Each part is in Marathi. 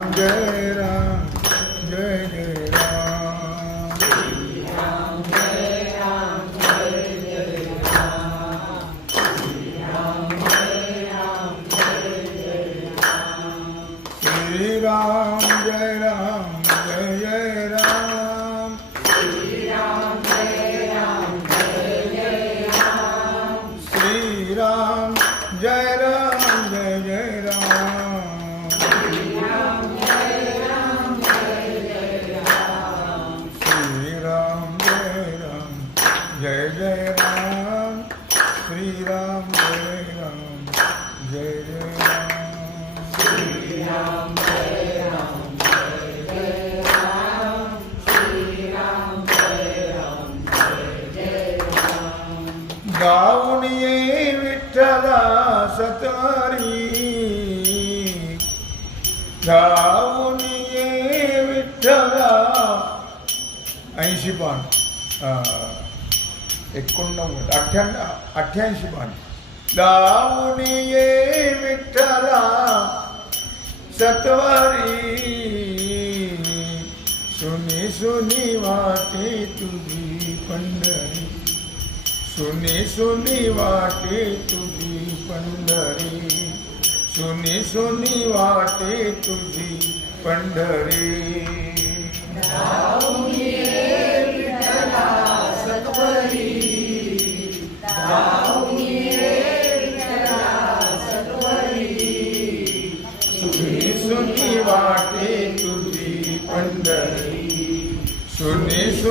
जय राम जय जय जय जय राम श्री राम जय राम जय जय राम गाऊन ये विठ्ठला सतारी गाऊन ये विठ्ठला। ऐंशी पण एकोणनव्वद अठ्ठ्याण्णव अठ्ठ्याऐंशी पान गाऊन ये विठ्ठला सतवारी. सुनी सुनी वाटे तुझी पंढरी. सुनी सुनी वाटे तुझी पंढरी. सुनी सुनी वाटे तुझी पंढरी.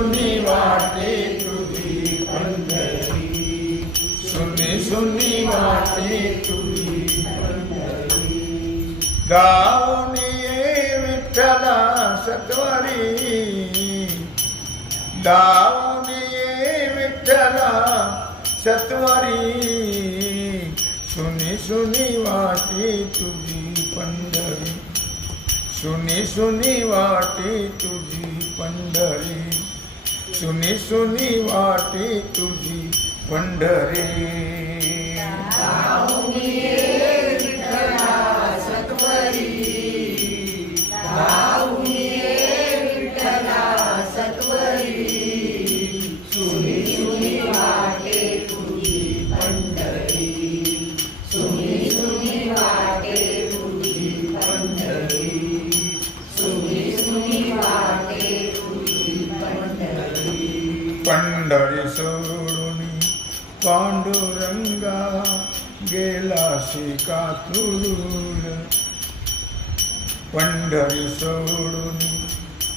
सुनी वाटे तुझी पंढरी सुनी सुनी वाटे तुझी पंढरी गाऊन ये विठ्ठला सत्वरी. गाऊन ये विठ्ठला सत्वरी. सुनी सुनी वाटे तुझी पंढरी. सुनी सुनी वाटे तुझी पंढरी. सुनी सुनी वाटे तुझी पंढरे. पंढरी सोडून पांडुरंगा गेला शिका तुरूर पंढरी सोडून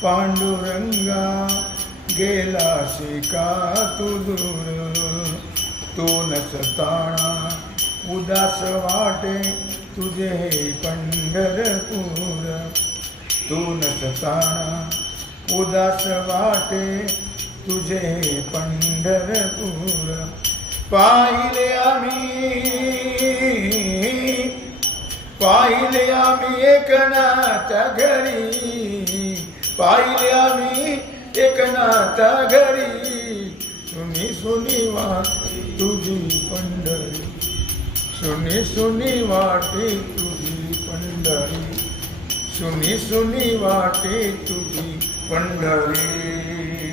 पांडुरंगा गेला शिका तुदूर तो नसताना उदास वाटे तुझे हे पंढरपूर तू नसताना उदास वाटे तुझे पंढरपूर पाहिले आम्ही. पाहिले आम्ही एकनाथ घरी. पाहिले आम्ही एकनाथ घरी. सुनी सुनी वाट तुझी पंढरी. सुनी सुनी वाटे तुझी पंढरी. सुनी सुनी वाटे तुझी पंढरी.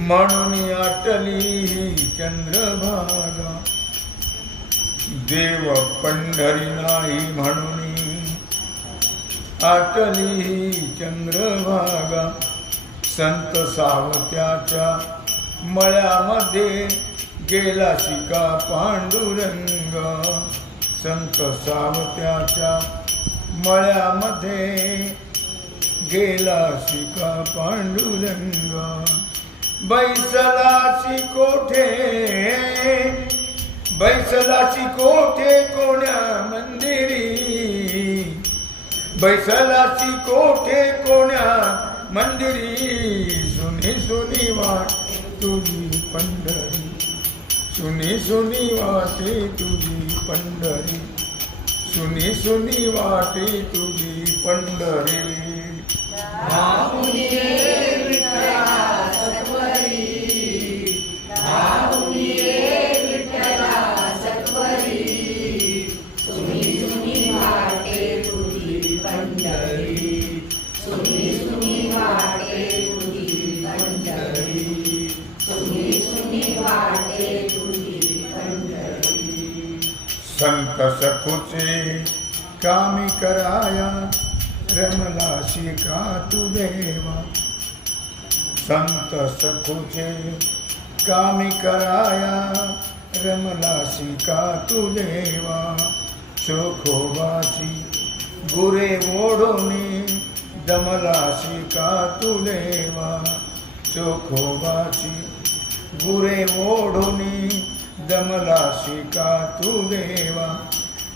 म्हणून आटली ही चंद्रभागा. देव पंढरी नाही म्हणून आटली ही चंद्रभागा. संत सावत्याच्या मळ्यामध्ये गेला शिका पांडुरंग. संत सावत्याच्या मळ्यामध्ये गेला शिका पांडुरंग. बैसलाची कोठे? बैसलाची कोठे कोण्या मंदिरी? बैसलाची कोठे कोण्या मंदिरी? सुनी सुनी वाट तुझी पंढरी. सुनी सुनी वाटे तुझी पंढरी. सुनी सुनी वाटे तुझी पंढरी. કસ ખુચે કામી કરાયા રમલા શિકા તુ દેવા સંત સખુજે કામી કરાયા રમલા શિકા તુ દેવા ચોખો વાચી ગુરે ઓળોને દમલા શિકા તુ દેવા ચોખો વાચી ગુરે ઓળોની दमलाशी का तू देवा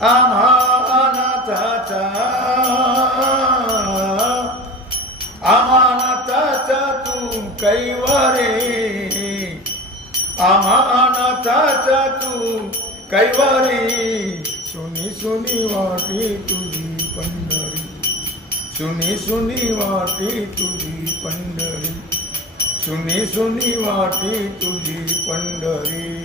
आम्हा अनाथाचा. अमानताचा तू कैवारे अमानताचा तू कैवारी. सुनी सुनी वाटी तुझी पंढरी सुनी सुनी वाटी तुझी पंढरी सुनी सुनी वाटी तुझी पंढरी.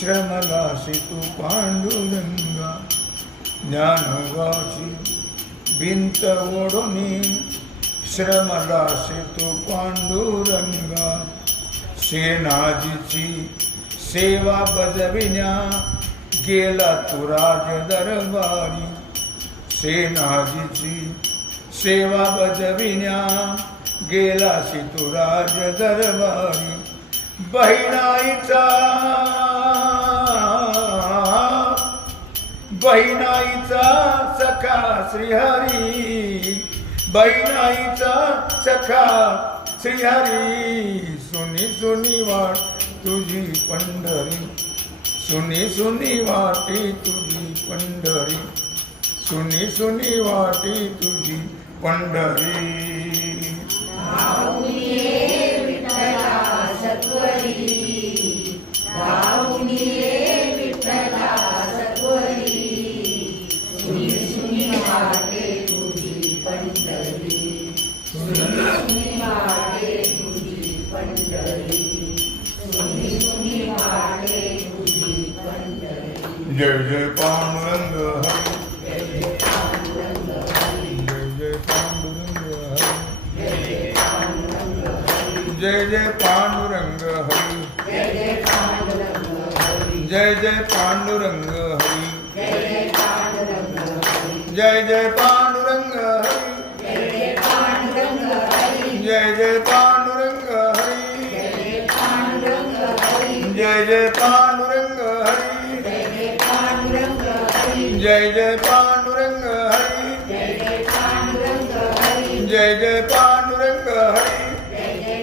श्रमलाशी तू पांडुरंगा ज्ञानोगाची भिंत ओढोनी श्रमलाशी तू पांडुरंगा सेनाजीची सेवा बजविण्या गेला तू राज दरबारी सेनाजीची सेवा बजविण्या गेला तू राज दरबारी. बहिणाईचा बहिणाईचा सखा श्रीहरी. बहिणाईचा सखा श्रीहरी. सुनी सुनी वाट तुझी पंढरी. सुनी सुनी वाटी तुझी पंढरी. सुनी सुनी वाटी तुझी पंढरी. ਜੈ ਜੈ ਪਾਂਡੁਰੰਗ ਹਰੀ ਜੈ ਪਾਂਡੁਰੰਗ ਹਰੀ ਜੈ ਪਾਂਡੁਰੰਗ ਹਰੀ ਜੈ ਜੈ ਪਾਂਡੁਰੰਗ ਹਰੀ ਜੈ ਜੈ ਪਾਂਡੁਰੰਗ ਹਰੀ ਜੈ ਜੈ ਪਾਂਡੁਰੰਗ ਹਰੀ ਜੈ ਜੈ ਪਾਂਡੁਰੰਗ ਹਰੀ ਜੈ ਜੈ ਪਾਂਡੁਰੰਗ ਹਰੀ ਜੈ ਜੈ ਪਾਂਡੁਰੰਗ जय जय पांडुरंग हरि जय जय पांडुरंग हरि जय जय पांडुरंग हरि जय जय